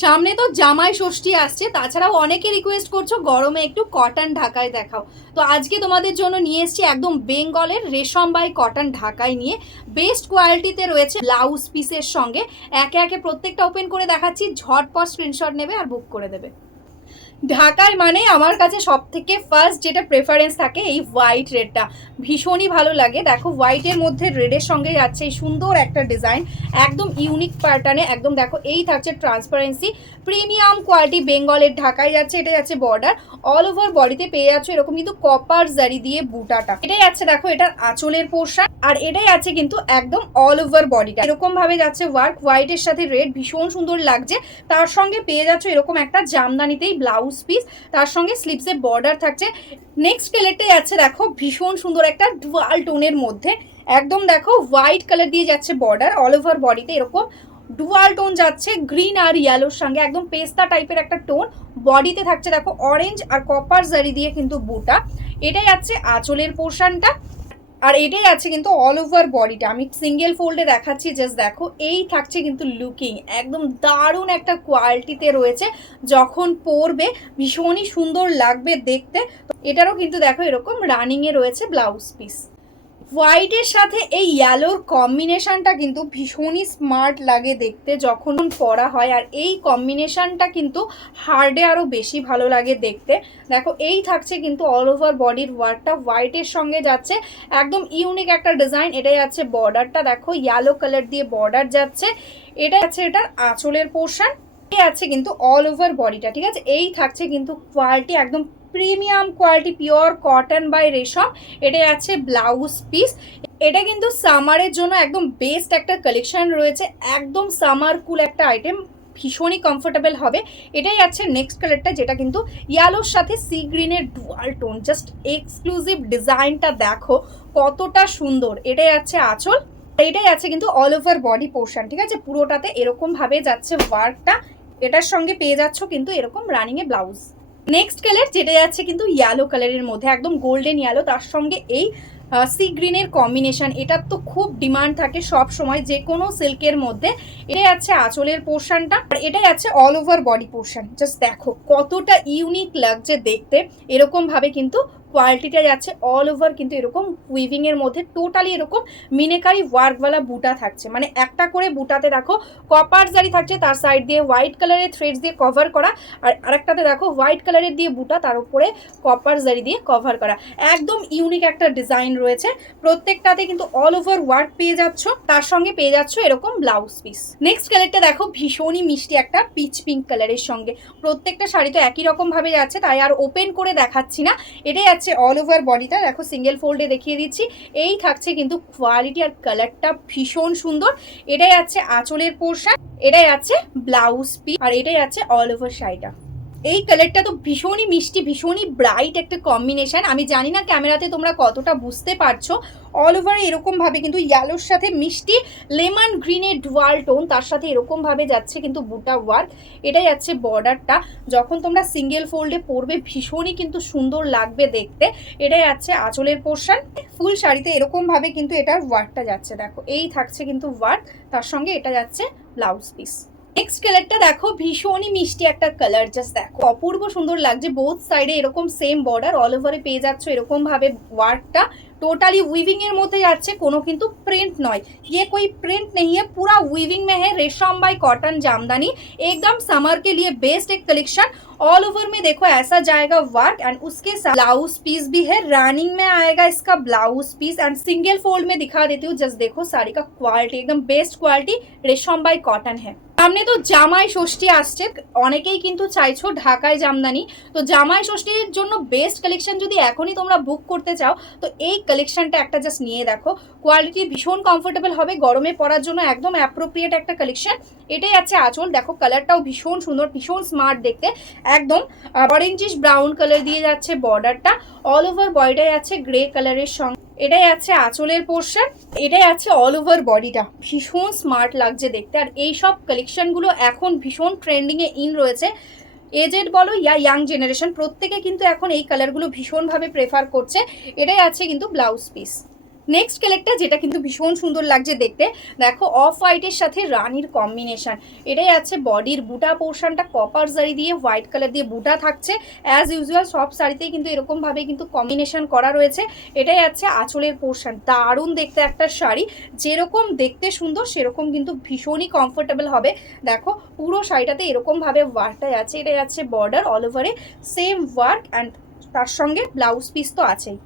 সামনে তো জামাই ষষ্ঠী আসছে, তাছাড়াও অনেকে রিকোয়েস্ট করছো গরমে একটু কটন ঢাকায় দেখাও। তো আজকে তোমাদের জন্য নিয়ে এসেছি একদম বেঙ্গলের রেশম বাই কটন ঢাকায় নিয়ে বেস্ট কোয়ালিটিতে রয়েছে ব্লাউজ পিসের সঙ্গে। একে একে প্রত্যেকটা ওপেন করে দেখাচ্ছি, ঝটপট স্ক্রিনশট নেবে আর বুক করে দেবে। ঢাকায় মানে আমার কাছে সব থেকে ফার্স্ট যেটা প্রেফারেন্স থাকে এই হোয়াইট রেডটা ভীষণই ভালো লাগে। দেখো হোয়াইটের মধ্যে রেডের সঙ্গে যাচ্ছে এই সুন্দর একটা ডিজাইন, একদম ইউনিক প্যাটার্নে। একদম দেখো এই থাকছে ট্রান্সপারেন্সি, প্রিমিয়াম কোয়ালিটি বেঙ্গলের ঢাকায় যাচ্ছে। এটা যাচ্ছে বর্ডার, অল ওভার বডিতে পেয়ে যাচ্ছে এরকম কিন্তু কপার জারি দিয়ে বুটাটা। এটাই আছে দেখো এটার আঁচলের পোর্শন, আর এটাই আছে কিন্তু একদম অল ওভার বডিটা এরকম ভাবে যাচ্ছে ওয়ার্ক। হোয়াইটের সাথে রেড ভীষণ সুন্দর লাগছে। তার সঙ্গে পেয়ে যাচ্ছে এরকম একটা জামদানিতেই ব্লাউজ পিস, তার সঙ্গে স্লিপসে বর্ডার থাকছে। নেক্সট কালারটাই আছে দেখো ভীষণ সুন্দর একটা ডুয়াল টোনের মধ্যে, একদম দেখো হোয়াইট কালার দিয়ে যাচ্ছে বর্ডার, অল ওভার বডিতে এরকম ডুয়াল টোন যাচ্ছে গ্রিন আর ইয়েলোর সঙ্গে, একদম পেস্তা টাইপের একটা টোন। বডিতে থাকছে দেখো অরেঞ্জ আর কপার জারি দিয়ে কিন্তু বুটা। এটাই আছে আঁচলের পোর্শনটা, আর এটাই আছে কিন্তু অল ওভার বডিটা। আমি সিঙ্গেল ফোল্ডে দেখাচ্ছি, জাস্ট দেখো এই থাকছে কিন্তু লুকিং একদম দারুণ একটা কোয়ালিটিতে রয়েছে। যখন পরবে ভীষণই সুন্দর লাগবে দেখতে। এটারও কিন্তু দেখো এরকম রানিংয়ে রয়েছে ব্লাউজ পিস। হোয়াইটের সাথে এই ইয়েলোর কম্বিনেশনটা কিন্তু ভীষণই স্মার্ট লাগে দেখতে যখন পরা হয়, আর এই কম্বিনেশনটা কিন্তু হার্ডে আরও বেশি ভালো লাগে দেখতে। দেখো এই থাকছে কিন্তু অল ওভার বডির ওয়ার্কটা হোয়াইটের সঙ্গে যাচ্ছে, একদম ইউনিক একটা ডিজাইন। এটাই আছে বর্ডারটা, দেখো ইয়েলো কালার দিয়ে বর্ডার যাচ্ছে। এটা আছে এটার আঁচলের পোর্শন, আছে কিন্তু অল ওভার বডিটা। ঠিক আছে, এই থাকছে কিন্তু কোয়ালিটি একদম premium quality pure cotton by রেশম। এটাই আছে ব্লাউজ পিস। এটা কিন্তু সামারের জন্য একদম বেস্ট একটা কালেকশন রয়েছে, একদম সামার কুল একটা আইটেম, ভীষণই কমফোর্টেবল হবে। এটাই আছে নেক্সট কালারটা, যেটা কিন্তু ইয়েলোর সাথে সি গ্রিনের ডুয়াল টোন। জাস্ট এক্সক্লুসিভ ডিজাইনটা দেখো কতটা সুন্দর। এটাই আছে আঁচল, এটাই আছে কিন্তু অল ওভার বডি পোর্শন। ঠিক আছে, পুরোটাতে এরকম ভাবে যাচ্ছে ওয়ার্কটা। এটার সঙ্গে পেয়ে যাচ্ছ কিন্তু এরকম রানিং এ ব্লাউজ। নেক্সট কালার যেটা যাচ্ছে কিন্তু ইয়েলো কালারের মধ্যে, একদম গোল্ডেন ইয়েলো, তার সঙ্গে এই সি গ্রিনের কম্বিনেশন। এটার তো খুব ডিমান্ড থাকে সব সময় যে কোনো সিল্কের মধ্যে। এটাই আছে আঁচলের পোর্শনটা, আর এটাই আছে all over body portion. Just দেখো কতটা ইউনিক লাগছে দেখতে। এরকম ভাবে কিন্তু কোয়ালিটিটা যাচ্ছে অল ওভার কিন্তু এরকম উইভিং এর মধ্যে, টোটালি এরকম মিনেকারি ওয়ার্কওয়ালা বুটা থাকছে। মানে একটা করে বুটাতে দেখো কপার জারি থাকছে, তার সাইড দিয়ে হোয়াইট কালারের থ্রেডস দিয়ে কভার করা, আর আরেকটাতে দেখো হোয়াইট কালারের দিয়ে বুটা, তার উপরে কপার জারি দিয়ে কভার করা। একদম ইউনিক একটা ডিজাইন রয়েছে। প্রত্যেকটাতে কিন্তু অল ওভার ওয়ার্ক পেয়ে যাচ্ছ, তার সঙ্গে পেয়ে যাচ্ছ এরকম ব্লাউজ পিস। নেক্সট কালারটা দেখো ভীষণই মিষ্টি একটা পিচ পিঙ্ক কালারের সঙ্গে। প্রত্যেকটা শাড়ি তো একই রকম ভাবে যাচ্ছে, তাই আর ওপেন করে দেখাচ্ছি না। এটাই আছে অল ওভার বডিটা, দেখো সিঙ্গেল ফোল্ডে দেখিয়ে দিচ্ছি। এই থাকছে কিন্তু কোয়ালিটি আর কালারটা ভীষণ সুন্দর। এটাই আছে আঁচলের পোর্শন, এটাই আছে ব্লাউজ পিস, আর এটাই আছে অল ওভার শাড়িটা। এই কালারটা তো ভীষণই মিষ্টি, ভীষণই ব্রাইট একটা কম্বিনেশন। আমি জানি না ক্যামেরাতে তোমরা কতটা বুঝতে পারছো। অল ওভার এরকম ভাবে কিন্তু ইয়েলোর সাথে মিষ্টি লেমন গ্রিনের ডুয়াল টোন, তার সাথে এরকম ভাবে যাচ্ছে কিন্তু বুটা ওয়ার্ক। এটাই যাচ্ছে বর্ডারটা। যখন তোমরা সিঙ্গেল ফোল্ডে পরবে ভীষণই কিন্তু সুন্দর লাগবে দেখতে। এটাই যাচ্ছে আঁচলের পোর্শন। ফুল শাড়িতে এরকম ভাবে কিন্তু এটার ওয়ার্কটা যাচ্ছে, দেখো এই থাকছে কিন্তু ওয়ার্ক, তার সঙ্গে এটা যাচ্ছে ব্লাউজ পিস। নেক্সট কালারটা দেখো ভীষণই মিষ্টি একটা কালার, জাস্ট দেখো অপূর্ব সুন্দর লাগছে। বোথ সাইডে এরকম সেম বর্ডার, অল ওভারে পেয়ে যাচ্ছ এরকম ভাবে ওয়ার্কটা। टोटली वीविंग एर मध्य जाच्छे, कोनो किन्तु प्रिंट नय, ये कोई प्रिंट नहीं है, पूरा वीविंग में है। रेशम बाय कॉटन जामदानी, एकदम समर के लिए बेस्ट एक कलेक्शन। ऑल ओवर में देखो ऐसा जाएगा वर्क, एंड उसके साथ ब्लाउज पीस भी है, रनिंग में आएगा इसका blouse piece. And single fold में दिखा देती हूँ, जस्ट देखो साड़ी का क्वालिटी एकदम बेस्ट क्वालिटी, रेशम बाय कॉटन है। सामने तो জামাই ষষ্ঠী আসছে, অনেকেই কিন্তু চাইছো ঢাকায় জামদানি। তো জামাই ষষ্ঠীর জন্য বেস্ট কালেকশন যদি এখনই তোমরা বুক করতে চাও, তো এই কালেকশনটা একটা জাস্ট নিয়ে দেখো। কোয়ালিটি ভীষণ কমফোর্টেবল হবে, গরমে পরার জন্য একদম অ্যাপ্রোপ্রিয়েট একটা কালেকশন। এটাই আছে আঁচল, দেখো কালারটাও ভীষণ সুন্দর, ভীষণ স্মার্ট দেখতে। একদম অরেঞ্জিশ ব্রাউন কালার দিয়ে যাচ্ছে বর্ডারটা, অল ওভার বডিটাই আছে গ্রে কালারের সঙ্গে। এটাই আছে আঁচলের পোর্শন, এটাই আছে অল ওভার বডিটা, ভীষণ স্মার্ট লাগছে দেখতে। আর এই সব কালেকশনগুলো এখন ভীষণ ট্রেন্ডিংয়ে ইন রয়েছে। এজেড বলো ইয়া ইয়াং জেনারেশন, প্রত্যেকে কিন্তু এখন এই কালারগুলো ভীষণভাবে প্রেফার করছে। এটাই আছে কিন্তু ব্লাউজ পিস। নেক্সট কালারটা যেটা কিন্তু ভীষণ সুন্দর লাগছে দেখতে, দেখো অফ হোয়াইটের সাথে রানীর কম্বিনেশন। এটাই আছে বডির বুটা পোর্শনটা কপার জারি দিয়ে হোয়াইট কালার দিয়ে বুটা থাকছে। অ্যাজ ইউজুয়াল সব শাড়িতেই কিন্তু এরকমভাবে কিন্তু কম্বিনেশন করা রয়েছে। এটাই আছে আঁচলের পোর্শন। দারুণ দেখতে একটা শাড়ি, যেরকম দেখতে সুন্দর সেরকম কিন্তু ভীষণই কমফোর্টেবল হবে। দেখো পুরো শাড়িটাতে এরকমভাবে ওয়ার্কটাই আছে। এটাই আছে বর্ডার, অল ওভারে সেম ওয়ার্ক, অ্যান্ড তার সঙ্গে ব্লাউজ পিস তো আছেই।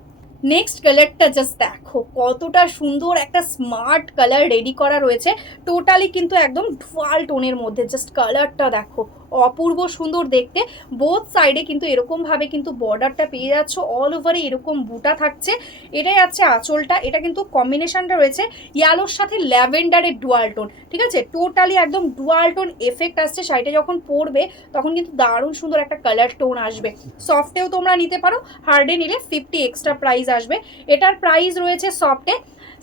নেক্সট কালারটা জাস্ট দেখো কতটা সুন্দর একটা স্মার্ট কালার রেডি করা রয়েছে, টোটালি কিন্তু একদম ডুয়াল টোনের মধ্যে। জাস্ট কালারটা দেখো অপূর্ব সুন্দর দেখতে। বোথ সাইডে কিন্তু এরকমভাবে কিন্তু বর্ডারটা পেয়ে যাচ্ছ, অল ওভারে এরকম বুটা থাকছে। এটাই আছে আঁচলটা। এটা কিন্তু কম্বিনেশনটা রয়েছে ইয়ালোর সাথে ল্যাভেন্ডারের ডুয়াল টোন, ঠিক আছে, টোটালি একদম ডুয়াল টোন এফেক্ট আসছে। শাড়িটা যখন পরবে তখন কিন্তু দারুণ সুন্দর একটা কালার টোন আসবে। সফটেও তোমরা নিতে পারো, হার্ডে নিলে 50 এক্সট্রা প্রাইস আসবে। এটার প্রাইস রয়েছে সফটে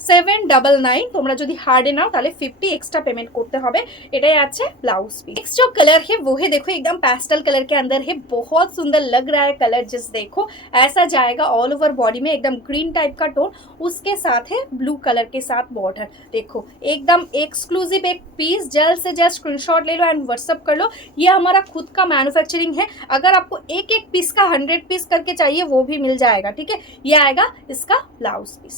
799, তোমরা যদি हार्डे नाओ ताहले 50 एक्स्ट्रा पेमेंट करते হবে। এটাই আছে ब्लाउज पीस। नेक्स्ट जो कलर है वो है देखो एकदम पेस्टल कलर के अंदर है, बहुत सुंदर लग रहा है कलर। जस्ट देखो ऐसा जाएगा ऑल ओवर बॉडी में, एकदम ग्रीन टाइप का टोन, उसके साथ है ब्लू कलर के साथ बॉर्डर। देखो एकदम एक्सक्लूसिव एक पीस, जल्द से जल्द स्क्रीनशॉट ले लो एंड व्हाट्सअप कर लो। ये हमारा खुद का मैन्युफैक्चरिंग है। अगर आपको एक एक पीस का 100 पीस करके चाहिए वो भी मिल जाएगा, ठीक है। ये आएगा इसका ब्लाउज पीस।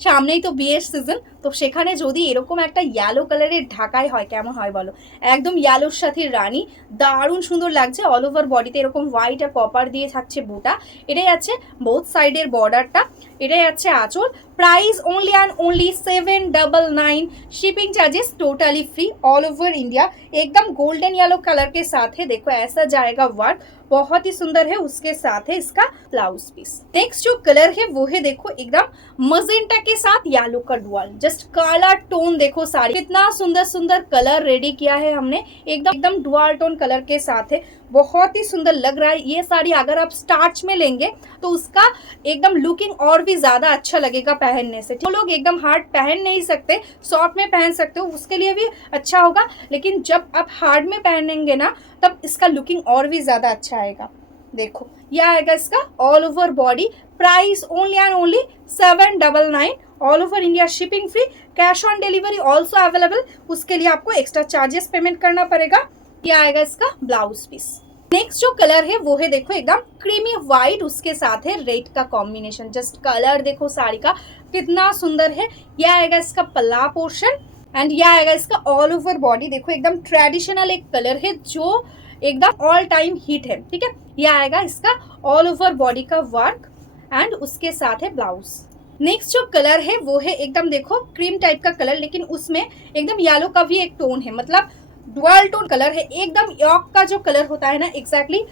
সামনেই তো বিয়ের সিজন, তো সেখানে যদি এরকম একটা ইয়েলো কালারের ঢাকাই হয় কেমন হয় বলো। একদম ইয়েলোর সাথে রানী, দারুণ সুন্দর লাগছে। অল ওভার বডিতে এরকম হোয়াইট আর কপার দিয়ে থাকছে বুটা। এটাই আছে বোথ সাইডের বর্ডারটা। এটাই আছে আঁচল। Price only and only 799। Shipping charges totally free all over India. एकदम गोल्डन येलो कलर के साथ है, देखो ऐसा जाएगा वर्क, बहुत ही सुंदर है। उसके साथ है इसका ब्लाउज पीस। नेक्स्ट जो कलर है वो है देखो एकदम मजेंटा के साथ येलो का डुअल, जस्ट कलर टोन देखो साड़ी कितना सुंदर सुंदर कलर रेडी किया है हमने, एकदम एकदम डुअल टोन कलर के साथ है, बहुत ही सुंदर लग रहा है। ये साड़ी अगर आप स्टार्च में लेंगे तो उसका एकदम लुकिंग और भी ज्यादा अच्छा लगेगा पहनने से। जो लोग एकदम हार्ड पहन नहीं सकते, सॉफ्ट में पहन सकते हो, उसके लिए भी अच्छा होगा। लेकिन जब आप हार्ड में पहनेंगे ना तब इसका लुकिंग और भी ज्यादा अच्छा आएगा। देखो यह आएगा इसका all over body. Price only and only 799, all over India shipping free, cash on delivery also available. उसके लिए आपको एक्स्ट्रा चार्जेस पेमेंट करना पड़ेगा। ये आएगा इसका ब्लाउज पीस। नेक्स्ट जो कलर है वो है देखो एकदम क्रीमी व्हाइट, उसके साथ है रेड का कॉम्बिनेशन। जस्ट कलर देखो साड़ी का कितना सुंदर है। यह आएगा इसका पल्ला पोर्शन एंड यह आएगा इसका ऑल ओवर बॉडी। देखो एकदम ट्रेडिशनल एक कलर है जो एकदम ऑल टाइम हिट है, ठीक है। यह आएगा इसका ऑल ओवर बॉडी का वर्क एंड उसके साथ है ब्लाउज। नेक्स्ट जो कलर है वो है एकदम देखो क्रीम टाइप का कलर, लेकिन उसमें एकदम येलो का भी एक टोन है, मतलब डुअल टोन कलर है। एकदम यॉक का जो कलर होता है ना एग्जैक्टली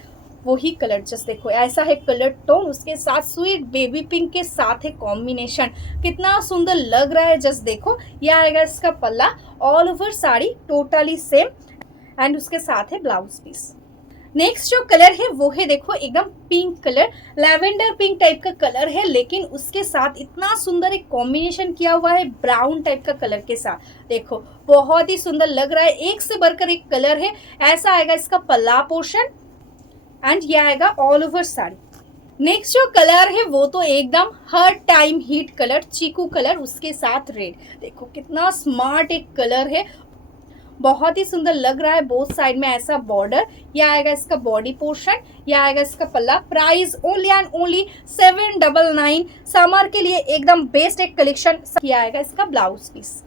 वही कलर। जस्ट देखो ऐसा है कलर टोन, उसके साथ स्वीट बेबी पिंक के साथ है कॉम्बिनेशन, कितना सुंदर लग रहा है। जस्ट देखो यह आएगा इसका पल्ला, all over sari totally same and उसके साथ है ब्लाउज पीस। नेक्स्ट जो कलर है वो है देखो एकदम pink colour, lavender pink type का कलर है, लेकिन उसके साथ इतना सुंदर एक कॉम्बिनेशन किया हुआ है ब्राउन टाइप का कलर के साथ। देखो बहुत ही सुंदर लग रहा है, एक से बढ़कर एक कलर है। ऐसा आएगा इसका पल्ला पोर्शन एंड ये आएगा ऑल ओवर साड़ी। नेक्स्ट जो कलर है वो तो एकदम हर टाइम हिट कलर, चीकू कलर, उसके साथ रेड। देखो कितना स्मार्ट एक कलर है, बहुत ही सुंदर लग रहा है। बोथ साइड में ऐसा बॉर्डर। यह आएगा इसका बॉडी पोर्शन, यह आएगा इसका पल्ला। Price only and only 799। Summer के लिए एकदम बेस्ट एक कलेक्शन। यह आएगा इसका ब्लाउज पीस।